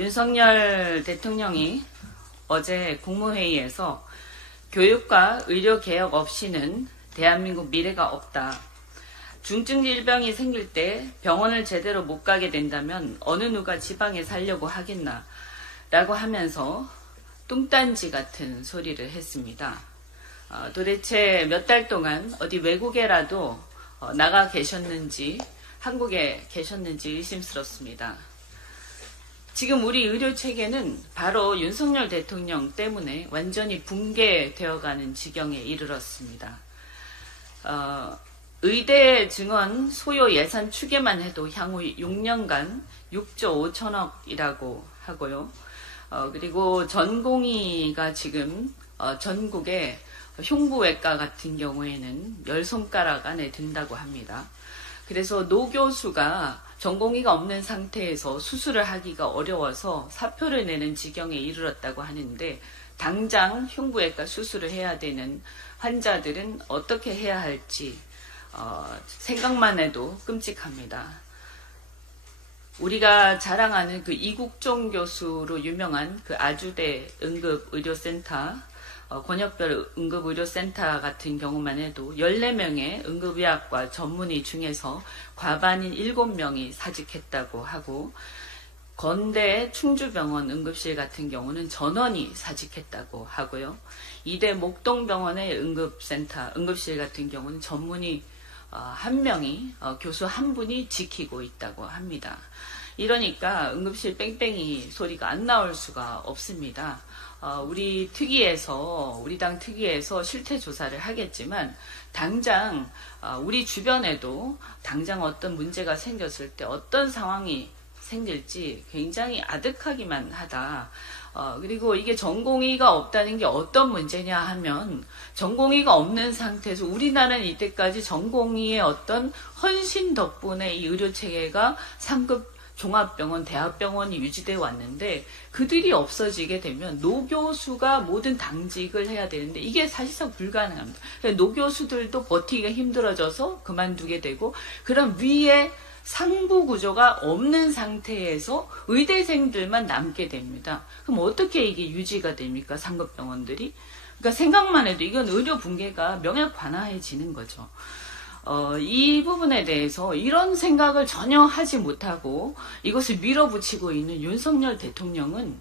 윤석열 대통령이 어제 국무회의에서 교육과 의료개혁 없이는 대한민국 미래가 없다. 중증 질병이 생길 때 병원을 제대로 못 가게 된다면 어느 누가 지방에 살려고 하겠나 라고 하면서 뚱딴지 같은 소리를 했습니다. 도대체 몇 달 동안 어디 외국에라도 나가 계셨는지 한국에 계셨는지 의심스럽습니다. 지금 우리 의료체계는 바로 윤석열 대통령 때문에 완전히 붕괴되어가는 지경에 이르렀습니다. 의대 증원 소요 예산 추계만 해도 향후 6년간 6조 5천억이라고 하고요. 그리고 전공의가 지금 전국에 흉부외과 같은 경우에는 10손가락 안에 든다고 합니다. 그래서 노 교수가 전공의가 없는 상태에서 수술을 하기가 어려워서 사표를 내는 지경에 이르렀다고 하는데, 당장 흉부외과 수술을 해야 되는 환자들은 어떻게 해야 할지 생각만 해도 끔찍합니다. 우리가 자랑하는 그 이국종 교수로 유명한 그 아주대 응급의료센터, 권역별 응급의료센터 같은 경우만 해도 14명의 응급의학과 전문의 중에서 과반인 7명이 사직했다고 하고, 건대 충주병원 응급실 같은 경우는 전원이 사직했다고 하고요. 이대 목동병원의 응급실 같은 경우는 전문의 1명이, 교수 1분이 지키고 있다고 합니다. 이러니까 응급실 뺑뺑이 소리가 안 나올 수가 없습니다. 우리 당 특위에서 실태 조사를 하겠지만, 당장 우리 주변에도 당장 어떤 문제가 생겼을 때 어떤 상황이 생길지 굉장히 아득하기만 하다. 그리고 이게 전공의가 없다는 게 어떤 문제냐 하면, 전공의가 없는 상태에서 우리나라는 이때까지 전공의의 어떤 헌신 덕분에 이 의료체계가 상급 종합병원, 대학병원이 유지되어 왔는데, 그들이 없어지게 되면 노 교수가 모든 당직을 해야 되는데 이게 사실상 불가능합니다. 노 교수들도 버티기가 힘들어져서 그만두게 되고, 그럼 위에 상부 구조가 없는 상태에서 의대생들만 남게 됩니다. 그럼 어떻게 이게 유지가 됩니까? 상급병원들이? 그러니까 생각만 해도 이건 의료 붕괴가 명약관화해지는 거죠. 이 부분에 대해서 이런 생각을 전혀 하지 못하고 이것을 밀어붙이고 있는 윤석열 대통령은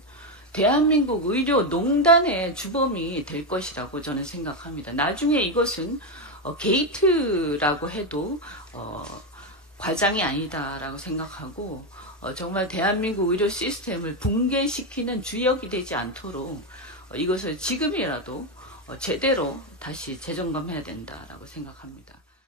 대한민국 의료농단의 주범이 될 것이라고 저는 생각합니다. 나중에 이것은 게이트라고 해도 과장이 아니다라고 생각하고, 정말 대한민국 의료 시스템을 붕괴시키는 주역이 되지 않도록 이것을 지금이라도 제대로 다시 재점검해야 된다라고 생각합니다.